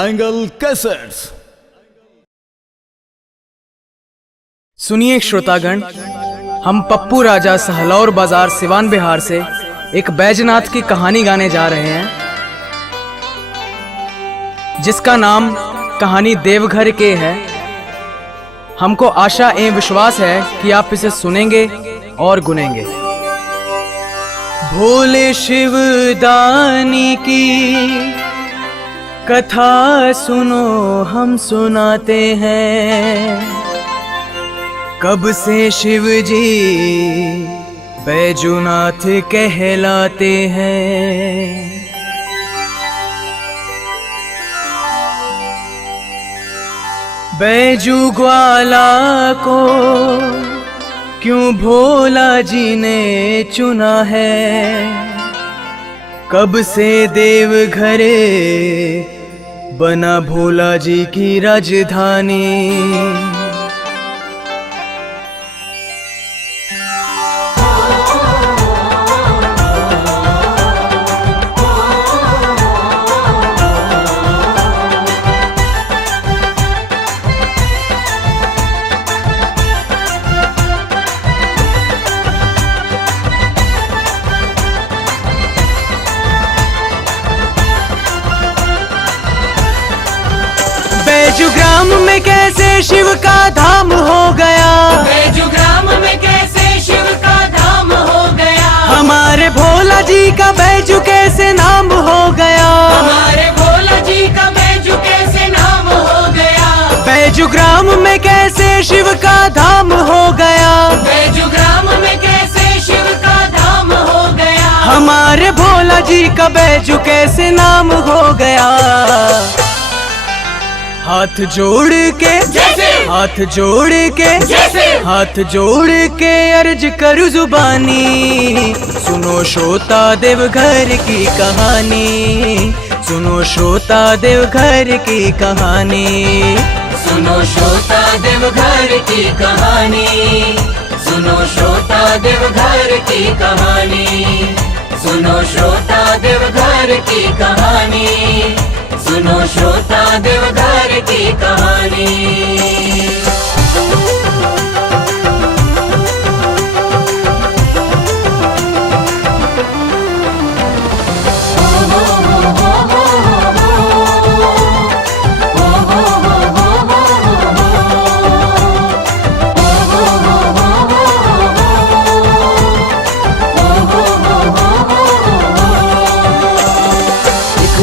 Angle cassettes. सुनिए श्रोतागण, हम पप्पू राजा सहलौर बाजार सिवान बिहार से एक बैजनाथ की कहानी गाने जा रहे हैं, जिसका नाम कहानी देवघर के है। हमको आशा एवं विश्वास है कि आप इसे सुनेंगे और गुनेंगे। भोले शिवदानी की कथा सुनो, हम सुनाते हैं। कब से शिव जी बैजूनाथ कहलाते हैं। बैजू ग्वाला को क्यों भोला जी ने चुना है। कब से देवघर बना भोला जी की राजधानी। बैजूग्राम में कैसे शिव का धाम हो गया। बैजूग्राम में कैसे शिव का धाम हो गया। हमारे भोला जी का बैजू कैसे नाम हो गया। हमारे भोला जी का बैजू कैसे नाम हो गया। बैजूग्राम में कैसे शिव का धाम हो गया। बैजूग्राम में कैसे शिव का धाम हो गया। हमारे भोला जी का बैजू कैसे नाम हो गया। हाथ जोड़ के जैसे, हाथ जोड़ के जैसे, हाथ जोड़ के अर्ज करूं जुबानी। सुनो श्रोता देवघर की कहानी। सुनो श्रोता देवघर की कहानी। सुनो श्रोता देवघर की कहानी। सुनो श्रोता देवघर की कहानी। सुनो श्रोता देवघर की कहानी। सुनो श्रोता देवघर की कहानी।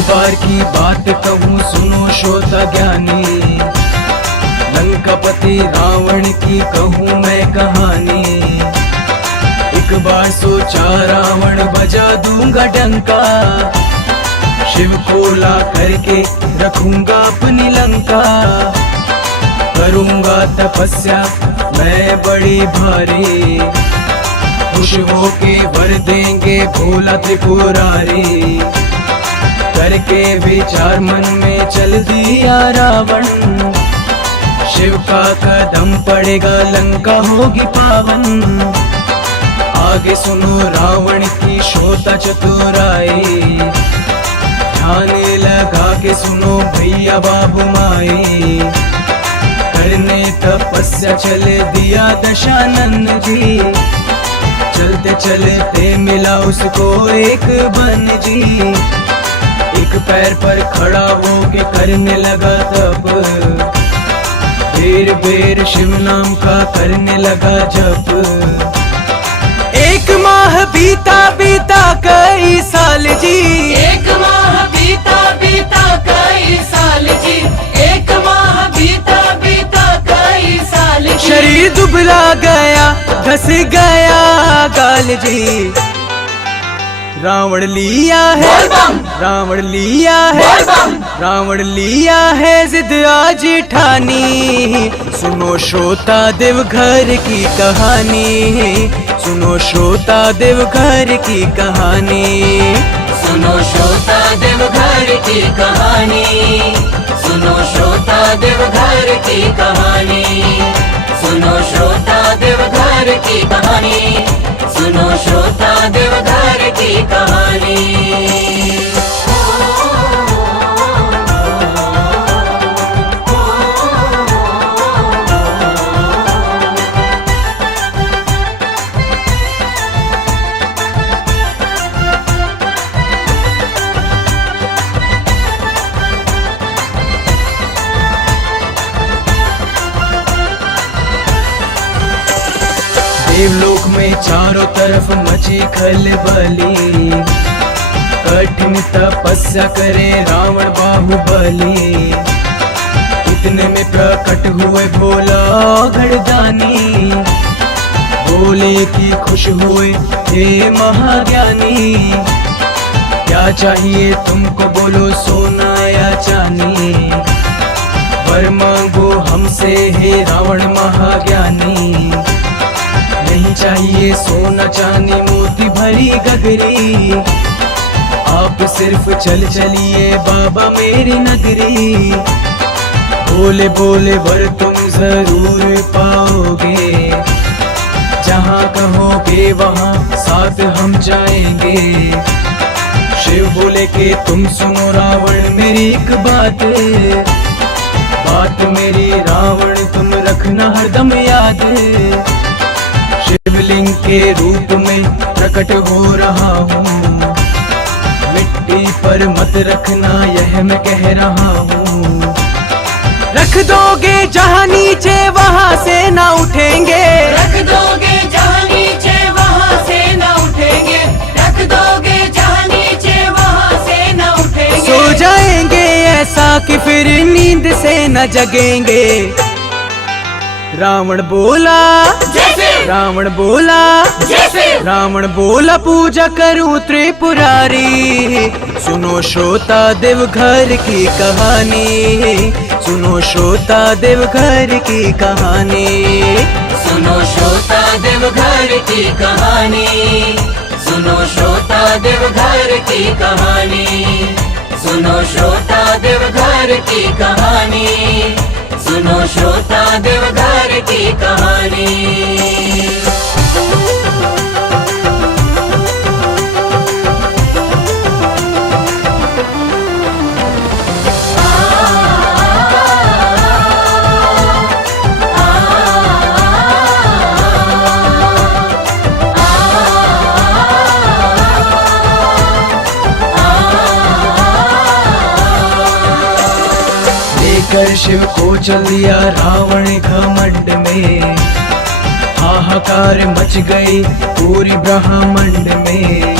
बार की बात कहूँ सुनो श्रोता ज्ञानी। लंकापति रावण की कहूँ मैं कहानी। एक बार सोचा रावण बजा दूंगा डंका। शिव को ला करके रखूंगा अपनी लंका। करूंगा तपस्या मैं बड़ी भारी। खुश होके वर देंगे भोला त्रिपुरारी। करके विचार मन में चल दिया रावण। शिव का कदम पड़ेगा लंका होगी पावन। आगे सुनो रावण की श्रोता चतुराई। ध्यान लगा के सुनो भैया बाबू माई। करने तपस्या चल दिया दशानन जी। चलते चलते मिला उसको एक वन जी। एक पैर पर खड़ा होके करने लगा तप। बेर बेर शिव नाम का करने लगा जप। एक माह बीता बीता कई साल जी। एक माह बीता बीता कई साल जी। एक माह बीता बीता कई साल जी। शरीर दुबला गया घस गया गाल जी। रावण लिया है, रावण लिया है, रावण लिया है जिद आज ठानी। सुनो श्रोता देवघर की कहानी। सुनो श्रोता देवघर की कहानी। सुनो श्रोता देवघर की कहानी। सुनो श्रोता देवघर की कहानी। सुनो श्रोता देवघर की कहानी। सुनो श्रोता देवघर की कहानी। देवलोक में चारों तरफ मची खलबली, कठिन तपस्या करे रावण बाहुबली। इतने में प्रकट हुए भोला गढ़दानी, बोले कि खुश हुए हे महाज्ञानी। क्या चाहिए तुमको बोलो सोना या चांदी, वर मांगो हमसे हे रावण महाज्ञानी। नहीं चाहिए सोना चांदी मोती भरी गगरी, आप सिर्फ चल चलिए बाबा मेरी नगरी। बोले बोले वर तुम जरूर पाओगे, जहाँ कहोगे वहाँ साथ हम जाएंगे। शिव बोले कि तुम सुनो रावण मेरी एक बात, बात मेरी रावण तुम रखना हरदम याद। शिवलिंग के रूप में प्रकट हो रहा हूँ, मिट्टी पर मत रखना यह मैं कह रहा हूँ। रख दोगे जहाँ नीचे वहाँ से ना उठेंगे, रख दोगे जहाँ नीचे वहाँ से न उठेंगे, रख दोगे जहाँ नीचे वहाँ से न उठेंगे। सो जाएंगे ऐसा कि फिर नींद से न जगेंगे। रावण बोला जैसे, रावण बोला जैसे, रावण बोला पूजा करूं त्रिपुरारी। सुनो श्रोता देवघर की कहानी, सुनो श्रोता देवघर की कहानी। सुनो श्रोता देवघर की कहानी, सुनो श्रोता देवघर की कहानी, सुनो श्रोता देवघर की कहानी, सुनो श्रोता देवघर की कहानी। कर शिव को चल दिया रावण घमंड में, हाहाकार मच गई पूरी ब्रह्मांड में।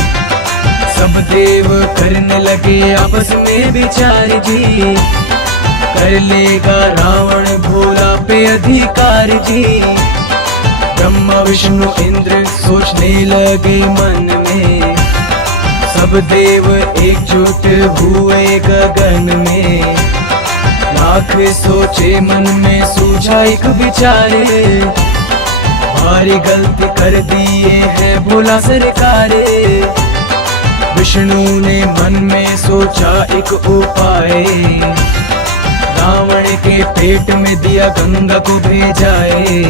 सब देव करने लगे आपस में विचार जी, कर लेगा रावण भोला पे अधिकार जी। ब्रह्मा विष्णु इंद्र सोचने लगे मन में, सब देव एकजुट हुए गगन में। लाख सोचे मन में सूझा एक विचारे, भारी गलती कर दिए है भोला सरकारे। विष्णु ने मन में सोचा एक उपाय, रावण के पेट में दिया गंगा को भेजाए।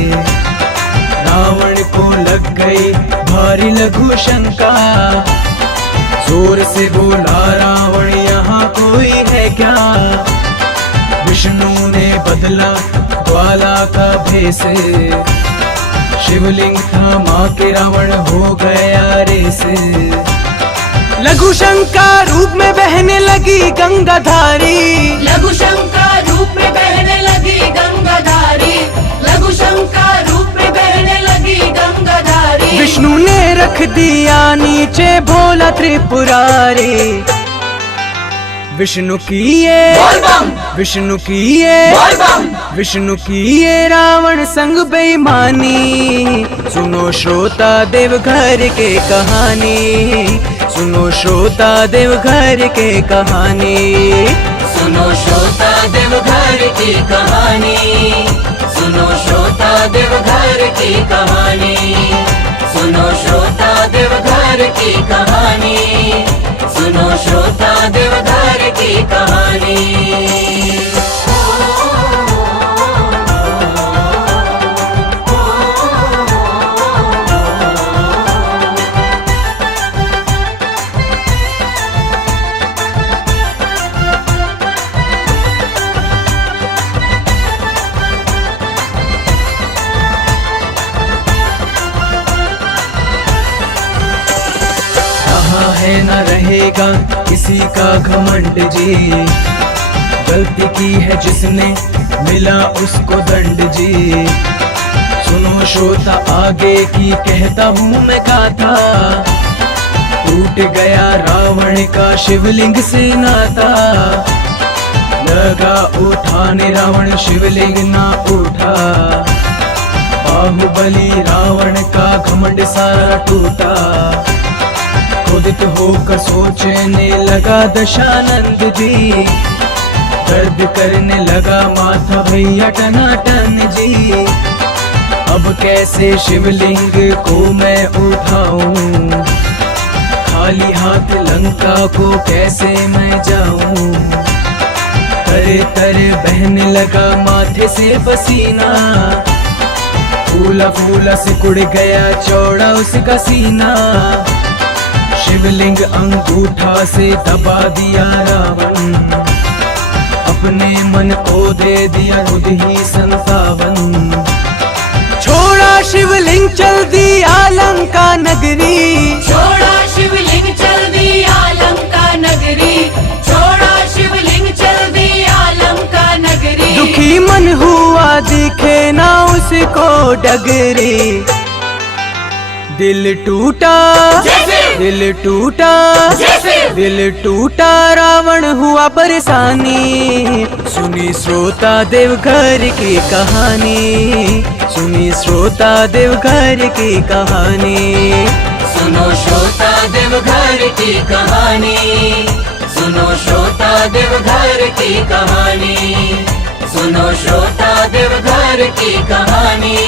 रावण को लग गई भारी लघु शंका, जोर से बोला रावण यहाँ कोई है क्या। विष्णु ने बदला ज्वाला का भेष, शिवलिंग थामा के रावण हो गया रेस। लघु शंका रूप में बहने लगी गंगाधारी, लघु शंका रूप में बहने लगी गंगाधारी, लघु शंका रूप में बहने लगी गंगाधारी। विष्णु ने रख दिया नीचे भोला त्रिपुरारी। विष्णु की ये, विष्णु की ये, विष्णु की ये रावण संग बेईमानी। सुनो श्रोता देवघर के कहानी, सुनो श्रोता देवघर के कहानी। सुनो श्रोता देवघर की कहानी, सुनो श्रोता देवघर की कहानी, सुनो श्रोता देवघर की कहानी, सुनो श्रोता देवघर की कहानी। है न रहेगा किसी का घमंड जी, गलती की है जिसने मिला उसको दंड जी। सुनो श्रोता आगे की कहता हूँ मैं गाथा। टूट गया रावण का शिवलिंग से नाता, लगा उठाने रावण शिवलिंग ना उठा। बाहुबली रावण का घमंड सारा टूटा। क्रोधित होकर सोचने लगा दशानंद जी, दर्द करने लगा माथा भैया टनाटन जी। अब कैसे शिवलिंग को मैं उठाऊं, खाली हाथ लंका को कैसे मैं जाऊं। तरे तरे बहने लगा माथे से पसीना, फूला फूला सिकुड़ गया चौड़ा उसका सीना। शिवलिंग अंगूठा से दबा दिया रावण, अपने मन को दे दिया खुद ही 57। छोड़ा शिवलिंग चल दिया लंका नगरी, छोड़ा शिवलिंग चल दिया लंका नगरी, छोड़ा शिवलिंग चल दिया लंका नगरी। दुखी मन हुआ दिखे ना उसको डगरी। दिल टूटा, दिल टूटा, दिल टूटा, रावण हुआ परेशानी। सुनी श्रोता देवघर की कहानी, सुनी श्रोता देवघर की कहानी। सुनो श्रोता देवघर की कहानी, सुनो श्रोता देवघर की कहानी, सुनो श्रोता देवघर की कहानी,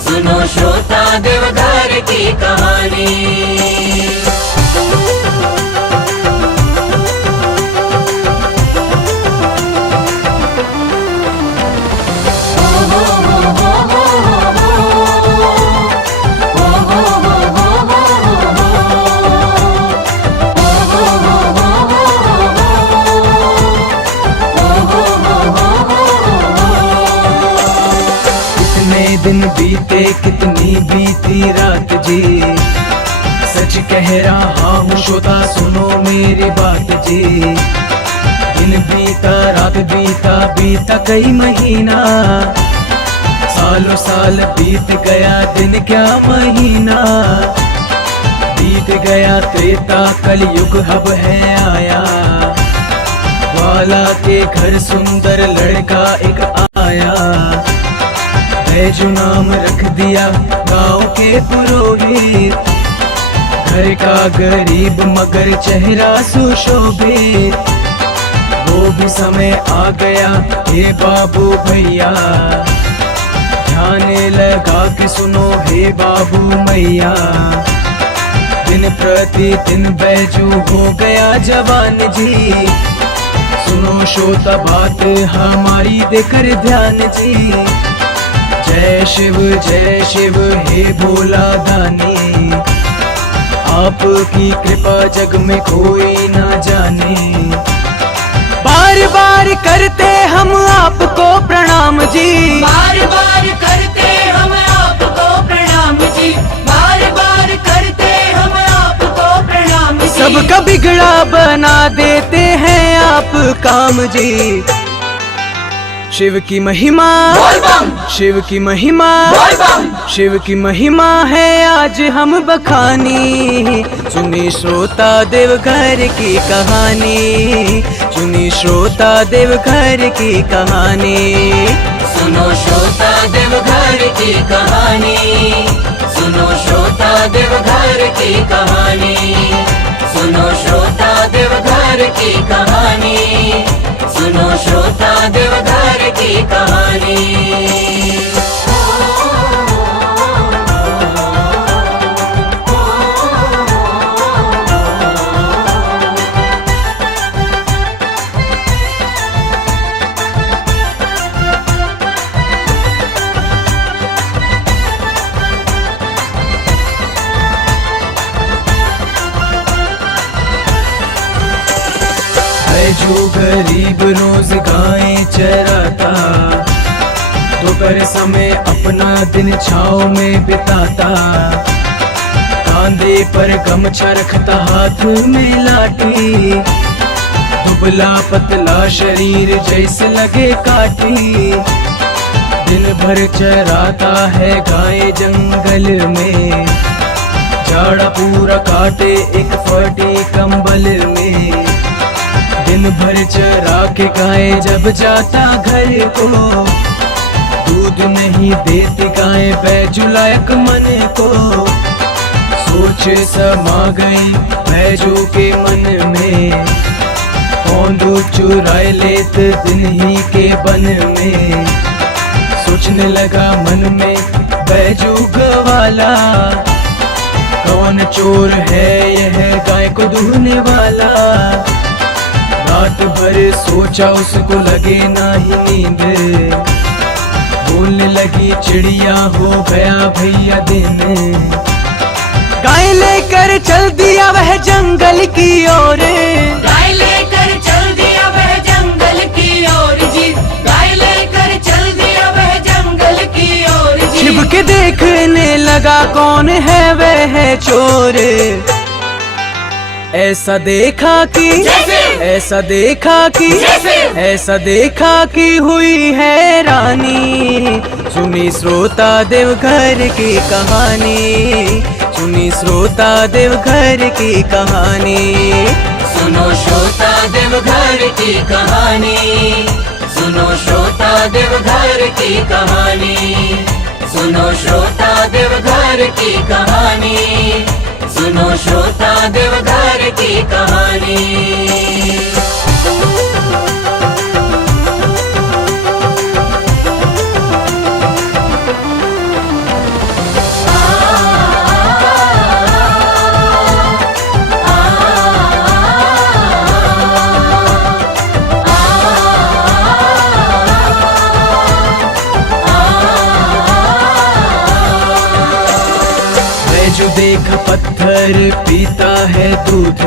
सुनो श्रोता देवघर की कहानी। दिन बीते कितनी बीती रात जी, सच कह रहा हूँ श्रोता सुनो मेरी बात जी। दिन बीता रात बीता बीता कई महीना, सालों साल बीत गया दिन क्या महीना। बीत गया त्रेता कलयुग अब है आया, ग्वाला के घर सुंदर लड़का एक आया। बैजू नाम रख दिया गाँव के पुरोहित, घर का गरीब मगर चेहरा सुशोभित। वो भी समय आ गया हे बाबू भैया, ध्यान लगा के सुनो हे बाबू मैया। दिन प्रतिदिन बैजू हो गया जवान जी, सुनो श्रोता बात हमारी देकर ध्यान जी। जय शिव हे भोला दानी, आपकी कृपा जग में कोई ना जाने। बार बार करते हम आपको प्रणाम जी, बार बार करते हम आपको प्रणाम जी, बार बार करते हम आपको प्रणाम जी। सबका बिगड़ा बना देते हैं आप काम जी। शिव की महिमा, शिव की महिमा, शिव की महिमा है आज हम बखानी। सुनी श्रोता देवघर की कहानी, सुनी श्रोता देवघर की कहानी। सुनो श्रोता देवघर की कहानी, सुनो श्रोता देवघर की कहानी, सुनो श्रोता देवघर की कहानी, सुनो श्रोता देवघर की कहानी। जो गरीब रोज गायें चराता, दोपहर समय अपना दिन छाँव में बिताता। कांधे पर गमछा रखता हाथ में लाठी, दुबला पतला शरीर जैसे लगे काठी। दिन भर चराता है गाय जंगल में, जाड़ा पूरा काटे एक फटी कंबल में। दिन भर चरा के गाय जब जाता घर को, दूध नहीं देती गाय बैजू लायक मन को। सोच समा गई बैजू के मन में, कौन दूध चुराए लेत दिन ही के बन में। सोचने लगा मन में बैजू गवाला, कौन चोर है यह गाय को दूहने वाला। रात भर सोचा उसको लगे नहीं नींद, बोलने लगी चिड़िया हो गया भैया दिन। गाय लेकर चल दिया वह जंगल की ओर, गाय लेकर चल दिया वह जंगल की ओर जी, गाय लेकर चल दिया वह जंगल की ओर जी। छिप के देखने लगा कौन है वह चोर। ऐसा देखा कि ऐसा देखा कि ऐसा देखा कि हुई हैरानी। सुनी श्रोता देवघर की कहानी, सुनी श्रोता देवघर की कहानी। सुनो श्रोता देवघर की कहानी, सुनो श्रोता देवघर की कहानी, सुनो श्रोता देवघर की कहानी, सुनो श्रोता देवघर की कहानी। जो देखा पत्थर पीता है दूध,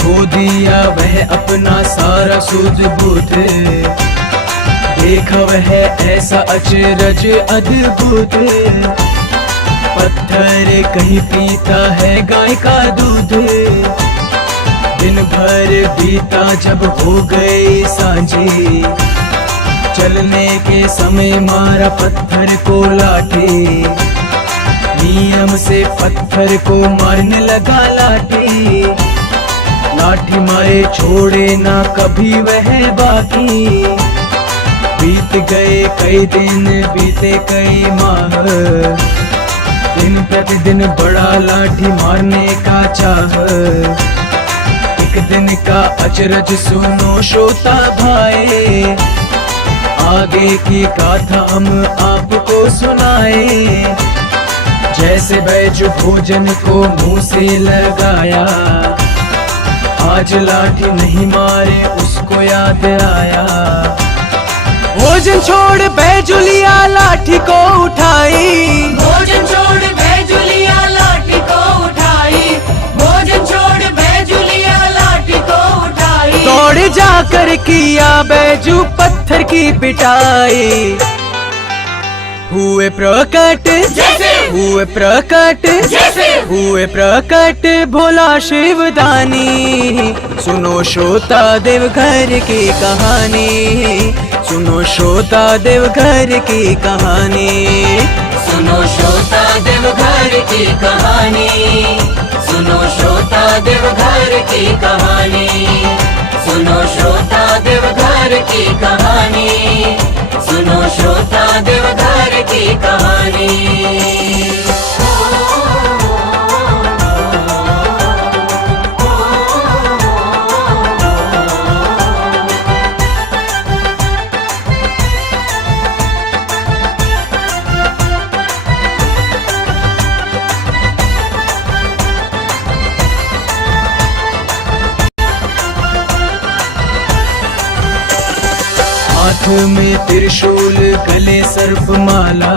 खो दिया वह अपना सारा सुध बुध। देखा वह ऐसा अचरज अद्भुत, पत्थर कहीं पीता है गाय का दूध। दिन भर बीता जब हो गई सांझी, चलने के समय मारा पत्थर को लाठी। नियम से पत्थर को मारने लगा लाठी, लाठी मारे छोड़े ना कभी वह बाकी। बीत गए कई दिन बीते कई माह, दिन प्रतिदिन बड़ा लाठी मारने का चाह। एक दिन का अचरज सुनो श्रोता भाई, आगे की गाथा हम आपको सुनाए। जैसे बैजू भोजन को मुंह से लगाया, आज लाठी नहीं मारे उसको याद आया। भोजन छोड़ बैजू लिया लाठी को उठाई, भोजन छोड़ बैजू लिया लाठी को उठाई, भोजन छोड़ बैजू लिया लाठी को उठाई। दौड़ जाकर किया बैजू पत्थर की पिटाई। हुए प्रकट हुए प्रकट हुए प्रकट भोला शिवदानी। सुनो श्रोता देवघर की कहानी, सुनो श्रोता देवघर की कहानी, सुनो श्रोता देवघर की कहानी, सुनो श्रोता देवघर की कहानी, सुनो श्रोता देवघर की कहानी, सुनो श्रोता देवघर की कहानी। हाथ में त्रिशूल गले सर्प माला,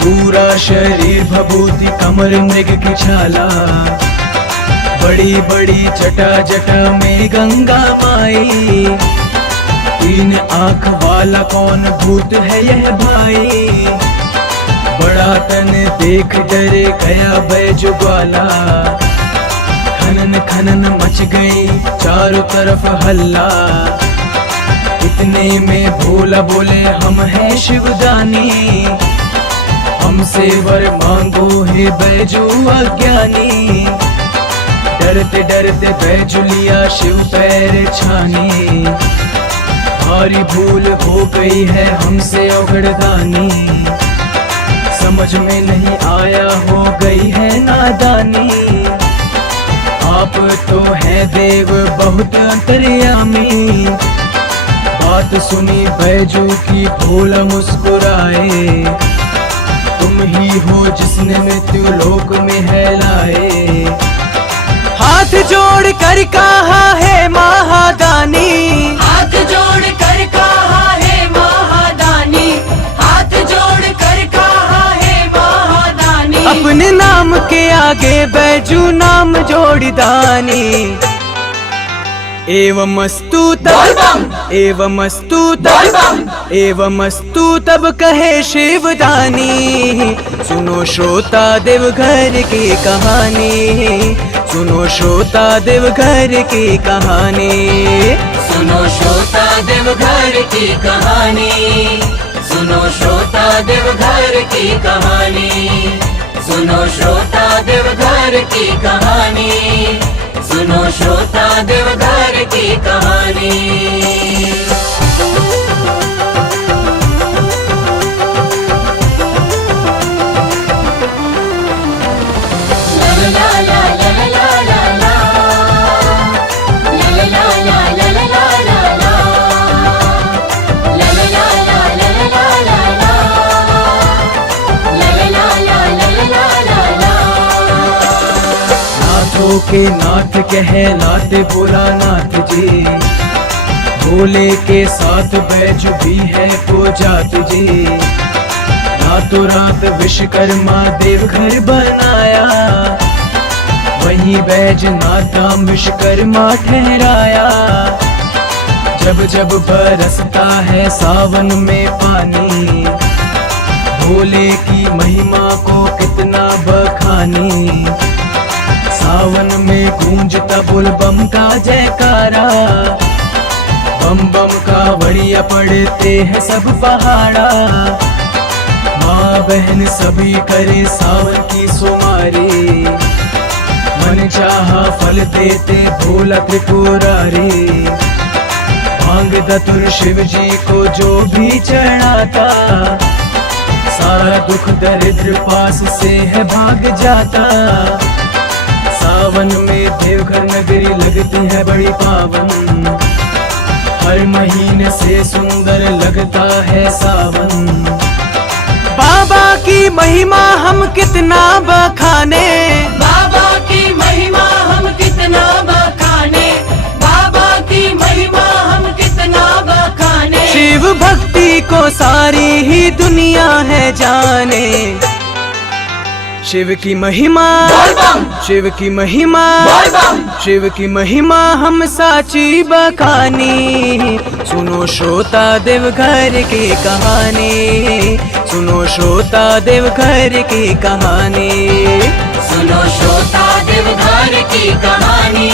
पूरा शरीर भभूति कमर मृग की छाला। बड़ी बड़ी जटा जटा में गंगा माई, तीन आंख वाला कौन भूत है यह भाई। बड़ा तन देख डर गया बैजू ग्वाला, खनन खनन मच गई चारों तरफ हल्ला। इतने में भोला बोले हम हैं शिवदानी, हमसे वर मांगो हे बैजू अज्ञानी। डरते डरते बैजू लिया शिव पैर छानी, भारी भूल हो गई है हमसे औगड़दानी। समझ में नहीं आया हो गई है नादानी, आप तो है देव बहुत अंतर्यामी। बात सुनी बैजू की भोला मुस्कुराए, तुम ही हो जिसने मृत्यु लोक में है लाए। हाथ जोड़ कर कहा है महादानी, हाथ जोड़ कर कहा है महादानी, हाथ जोड़ कर कहा है महादानी। अपने नाम के आगे बैजू नाम जोड़ दानी। एवमस्तु तब, एवमस्तु तब, एवमस्तु तब कहे शिवदानी। सुनो श्रोता देवघर की कहानी, सुनो श्रोता देवघर की कहानी। सुनो श्रोता देवघर की कहानी, सुनो श्रोता देवघर की कहानी, सुनो श्रोता देवघर की कहानी, सुनो श्रोता देवघर की कहानी। के नाथ कहलाते भोलानाथ जी, भोले के साथ बैजू भी है पूजात जी। रातों रात विश्वकर्मा देवघर बनाया, वहीं बैजनाथ धाम विश्वकर्मा ठहराया। जब जब बरसता है सावन में पानी, भोले की महिमा को कितना बखानी। सावन में गूंजता बोल बम का जयकारा, बम बम का बढ़िया पड़ते हैं सब पहाड़ा। माँ बहन सभी करे सावन की सोमारी, मन चाहा फल देते भोला त्रिपुरारी। भांग धतुर शिव जी को जो भी चढ़ाता, सारा दुख दरिद्र पास से है भाग जाता। सावन में देवघर नगरी लगती है बड़ी पावन, हर महीने से सुंदर लगता है सावन। बाबा की महिमा हम कितना बखाने, बाबा की महिमा हम कितना बखाने, बाबा की महिमा हम कितना बखाने। शिव भक्ति को सारी ही दुनिया है जाने। शिव की महिमा, शिव की महिमा, शिव की महिमा हम साची बखानी। सुनो श्रोता देवघर की कहानी, सुनो श्रोता देवघर की कहानी। सुनो श्रोता देवघर की कहानी,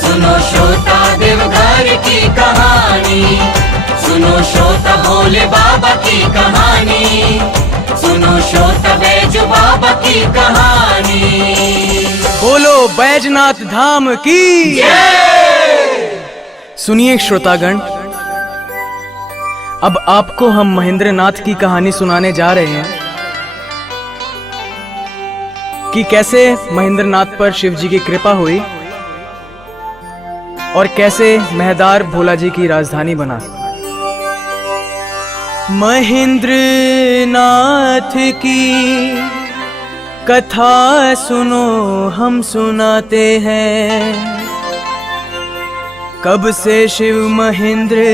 सुनो श्रोता देवघर की कहानी, सुनो श्रोता भोले बाबा की कहानी, सुनो श्रोता बैजू बाबा की कहानी। बोलो बैजनाथ धाम की सुनिए श्रोतागण, अब आपको हम महेंद्र नाथ की कहानी सुनाने जा रहे हैं कि कैसे महेंद्र नाथ पर शिव जी की कृपा हुई और कैसे महदार भोला जी की राजधानी बना। महेंद्र नाथ की कथा सुनो हम सुनाते हैं, कब से शिव महेंद्र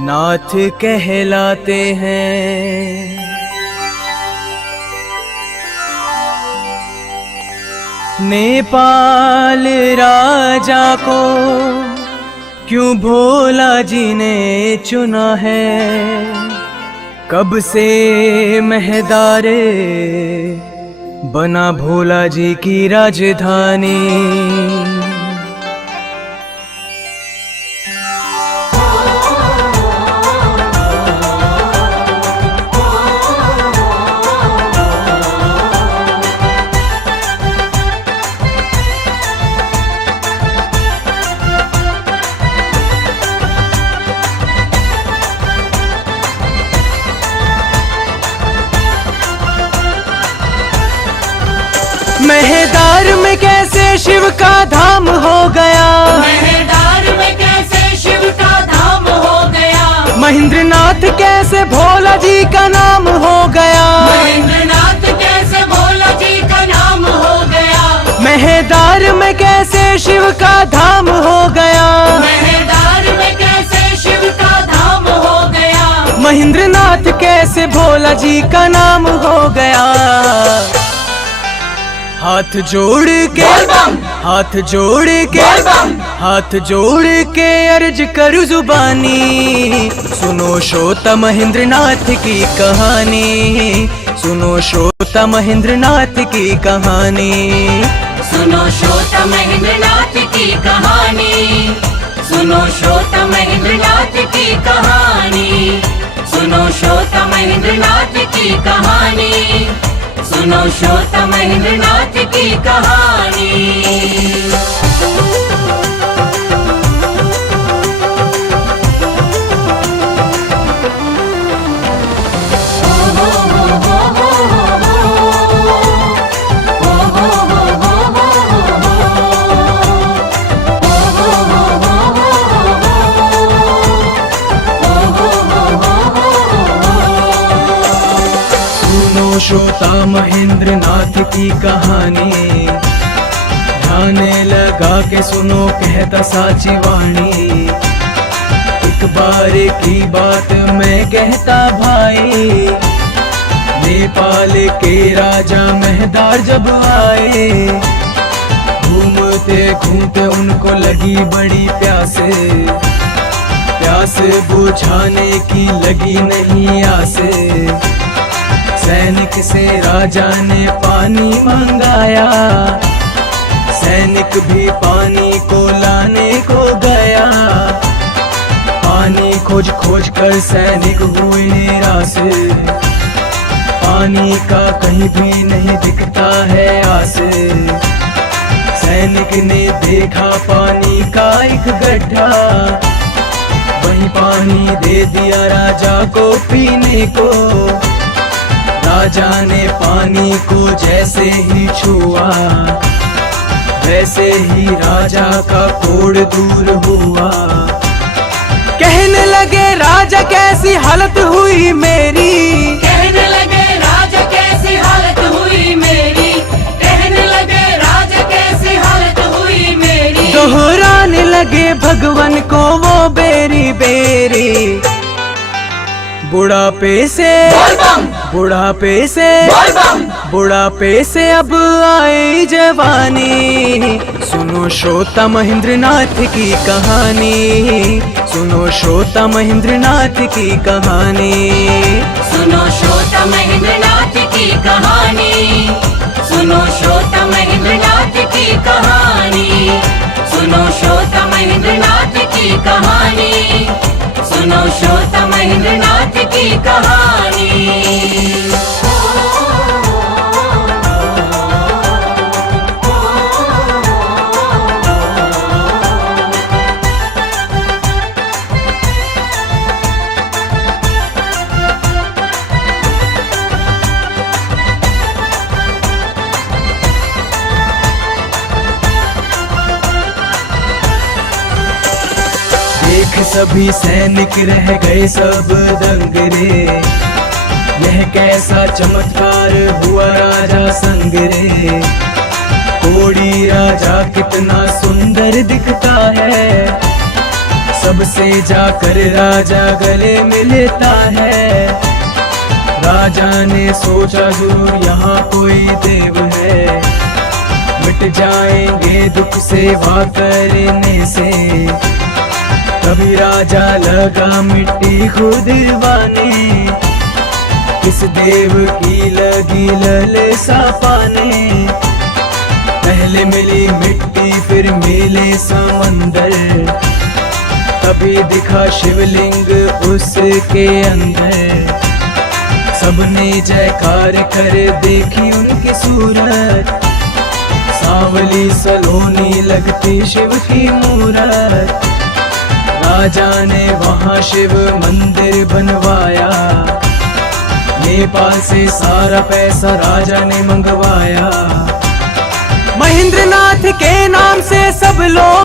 नाथ कहलाते हैं। नेपाल राजा को क्यों भोला जी ने चुना है, कब से महदारे बना भोला जी की राजधानी। महेदार में कैसे शिव का धाम हो गया, महेदार में कैसे शिव का धाम हो गया, महेंद्रनाथ कैसे भोला जी का नाम हो गया, महेंद्रनाथ कैसे भोला जी का नाम हो गया, महेदार में कैसे शिव का धाम हो गया, महेदार में कैसे शिव का धाम हो गया, महेंद्रनाथ कैसे भोला जी का नाम हो गया। हाथ जोड़ के, हाथ जोड़ के, हाथ जोड़ के अर्ज करूं जुबानी, सुनो श्रोता महेंद्रनाथ की कहानी, सुनो श्रोता महेंद्रनाथ की कहानी, सुनो श्रोता महेंद्रनाथ की कहानी, सुनो श्रोता महेंद्रनाथ की कहानी, सुनो श्रोता महेंद्रनाथ की कहानी, सुनो श्रोता महेंद्रनाथ की कहानी। श्रोता महेंद्रनाथ की कहानी, ध्यान लगा के सुनो कहता साची वाणी, एक बार की बात मैं कहता भाई, नेपाल के राजा महेदार जब आए, घूमते घूमते उनको लगी बड़ी प्यास, प्यास बुझाने की लगी नहीं आस, सैनिक से राजा ने पानी मंगाया, सैनिक भी पानी को लाने को गया, पानी खोज खोज कर सैनिक हुए निराश, पानी का कहीं भी नहीं दिखता है आस, सैनिक ने देखा पानी का एक गड्ढा, वही पानी दे दिया राजा को पीने को, राजा ने पानी को जैसे ही छुआ, वैसे ही राजा का कोढ़ दूर हुआ, कहने लगे राजा कैसी हालत हुई मेरी, कहने लगे राजा कैसी हालत हुई मेरी, कहने लगे राजा कैसी हालत हुई मेरी, दोहराने लगे भगवान को वो बेरी बेरी, बुढ़ापे से, बुढ़ापे से, बुढ़ापे से अब आई जवानी, सुनो श्रोता महेंद्रनाथ की कहानी, सुनो श्रोता महेंद्रनाथ की कहानी, सुनो श्रोता महेंद्रनाथ की कहानी, सुनो श्रोता महेंद्रनाथ की कहानी, सुनो श्रोता महेंद्रनाथ की कहानी, सुनो श्रोता महेंद्रनाथ की कहानी। देख सभी सैनिक रह गए सब दंग रे, यह कैसा चमत्कार हुआ राजा संग रे, कोड़ी राजा कितना सुंदर दिखता है, सबसे जाकर राजा गले मिलता है, राजा ने सोचा जरूर यहाँ कोई देव है, मिट जाएंगे दुख सेवा करने से, कभी राजा लगा मिट्टी खुद बाने, किस देव की लगी ललसा पाने, पहले मिली मिट्टी फिर मिले समंदर, तभी दिखा शिवलिंग उसके अंदर, सबने जयकार कर देखी उनकी सूरत, सांवली सलोनी लगती शिव की मूरत, राजा ने वहाँ शिव मंदिर बनवाया, नेपाल से सारा पैसा राजा ने मंगवाया, से सब लोग